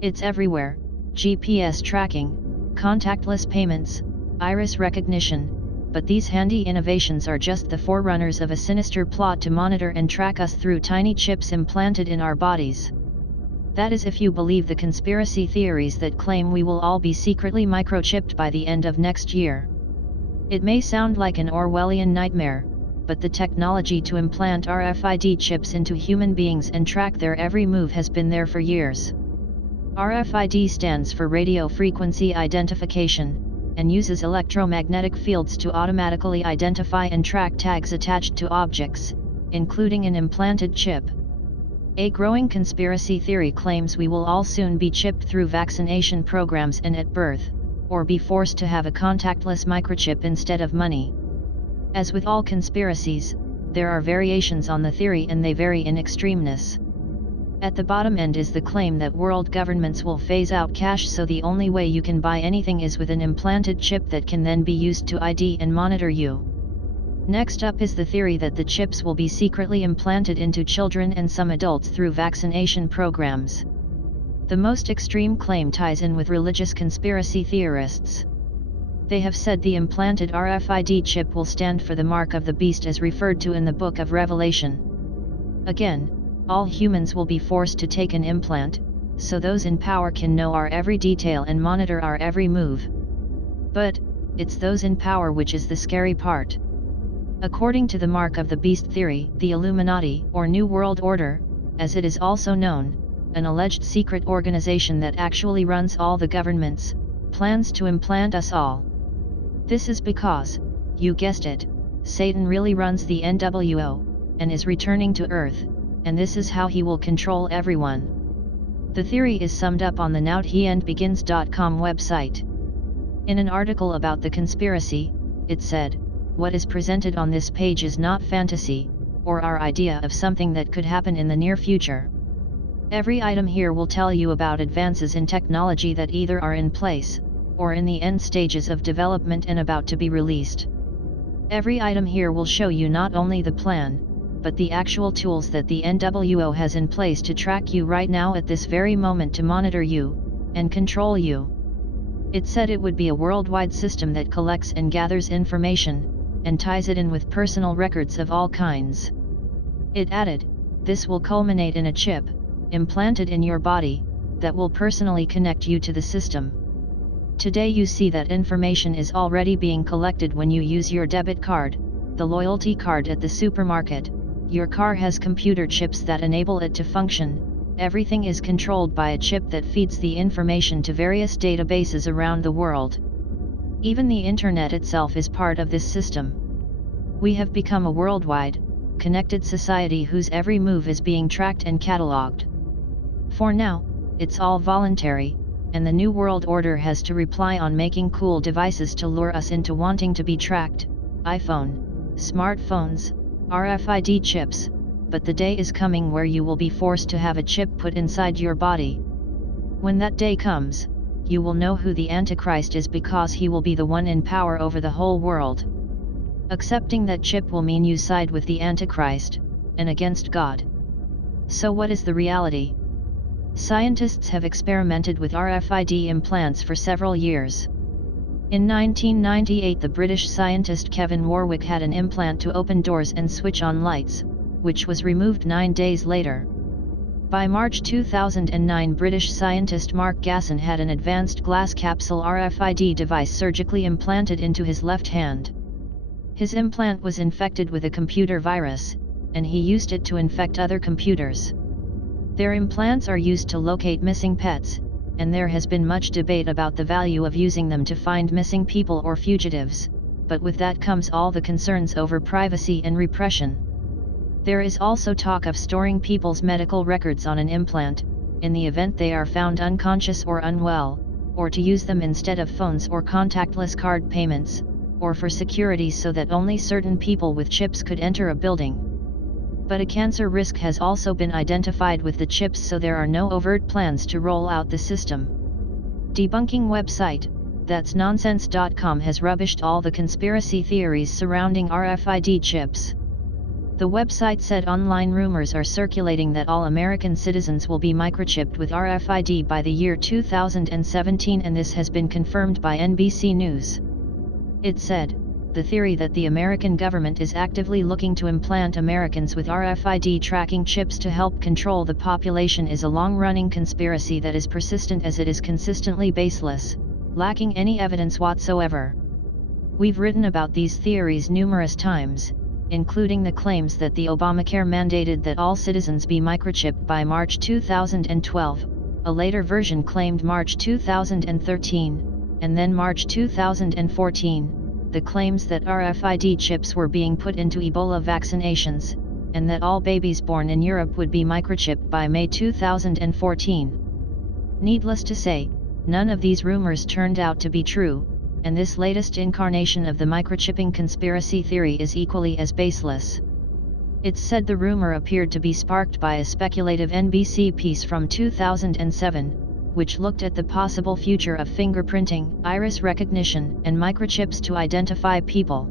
It's everywhere: GPS tracking, contactless payments, iris recognition, but these handy innovations are just the forerunners of a sinister plot to monitor and track us through tiny chips implanted in our bodies. That is if you believe the conspiracy theories that claim we will all be secretly microchipped by the end of next year. It may sound like an Orwellian nightmare, but the technology to implant RFID chips into human beings and track their every move has been there for years. RFID stands for radio frequency identification, and uses electromagnetic fields to automatically identify and track tags attached to objects, including an implanted chip. A growing conspiracy theory claims we will all soon be chipped through vaccination programs and at birth, or be forced to have a contactless microchip instead of money. As with all conspiracies, there are variations on the theory and they vary in extremeness. At the bottom end is the claim that world governments will phase out cash, so the only way you can buy anything is with an implanted chip that can then be used to ID and monitor you. Next up is the theory that the chips will be secretly implanted into children and some adults through vaccination programs. The most extreme claim ties in with religious conspiracy theorists. They have said the implanted RFID chip will stand for the mark of the beast as referred to in the Book of Revelation. Again, all humans will be forced to take an implant, so those in power can know our every detail and monitor our every move. But, it's those in power which is the scary part. According to the mark of the beast theory, the Illuminati, or New World Order, as it is also known, an alleged secret organization that actually runs all the governments, plans to implant us all. This is because, you guessed it, Satan really runs the NWO, and is returning to Earth, and this is how he will control everyone. The theory is summed up on the nowtheendbegins.com website. In an article about the conspiracy, it said, "What is presented on this page is not fantasy, or our idea of something that could happen in the near future. Every item here will tell you about advances in technology that either are in place, or in the end stages of development and about to be released. Every item here will show you not only the plan, but the actual tools that the NWO has in place to track you right now at this very moment, to monitor you, and control you." It said it would be a worldwide system that collects and gathers information, and ties it in with personal records of all kinds. It added, "This will culminate in a chip, implanted in your body, that will personally connect you to the system." Today you see that information is already being collected when you use your debit card, the loyalty card at the supermarket. Your car has computer chips that enable it to function. Everything is controlled by a chip that feeds the information to various databases around the world. Even the internet itself is part of this system. We have become a worldwide, connected society whose every move is being tracked and catalogued. For now, it's all voluntary, and the New World Order has to rely on making cool devices to lure us into wanting to be tracked: iPhone, smartphones, RFID chips, but the day is coming where you will be forced to have a chip put inside your body. When that day comes, you will know who the Antichrist is, because he will be the one in power over the whole world. Accepting that chip will mean you side with the Antichrist, and against God. So what is the reality? Scientists have experimented with RFID implants for several years. In 1998 the British scientist Kevin Warwick had an implant to open doors and switch on lights, which was removed 9 days later. By March 2009 British scientist Mark Gasson had an advanced glass capsule RFID device surgically implanted into his left hand. His implant was infected with a computer virus, and he used it to infect other computers. Their implants are used to locate missing pets, and there has been much debate about the value of using them to find missing people or fugitives, but with that comes all the concerns over privacy and repression. There is also talk of storing people's medical records on an implant, in the event they are found unconscious or unwell, or to use them instead of phones or contactless card payments, or for security so that only certain people with chips could enter a building. But a cancer risk has also been identified with the chips, so there are no overt plans to roll out the system. Debunking website, that'snonsense.com has rubbished all the conspiracy theories surrounding RFID chips. The website said online rumors are circulating that all American citizens will be microchipped with RFID by the year 2017, and this has been confirmed by NBC News. It said, "The theory that the American government is actively looking to implant Americans with RFID tracking chips to help control the population is a long-running conspiracy that is persistent as it is consistently baseless, lacking any evidence whatsoever. We've written about these theories numerous times, including the claims that the Obamacare mandated that all citizens be microchipped by March 2012, a later version claimed March 2013, and then March 2014, the claims that RFID chips were being put into Ebola vaccinations, and that all babies born in Europe would be microchipped by May 2014. Needless to say, none of these rumors turned out to be true, and this latest incarnation of the microchipping conspiracy theory is equally as baseless. It's said the rumor appeared to be sparked by a speculative NBC piece from 2007, which looked at the possible future of fingerprinting, iris recognition, and microchips to identify people.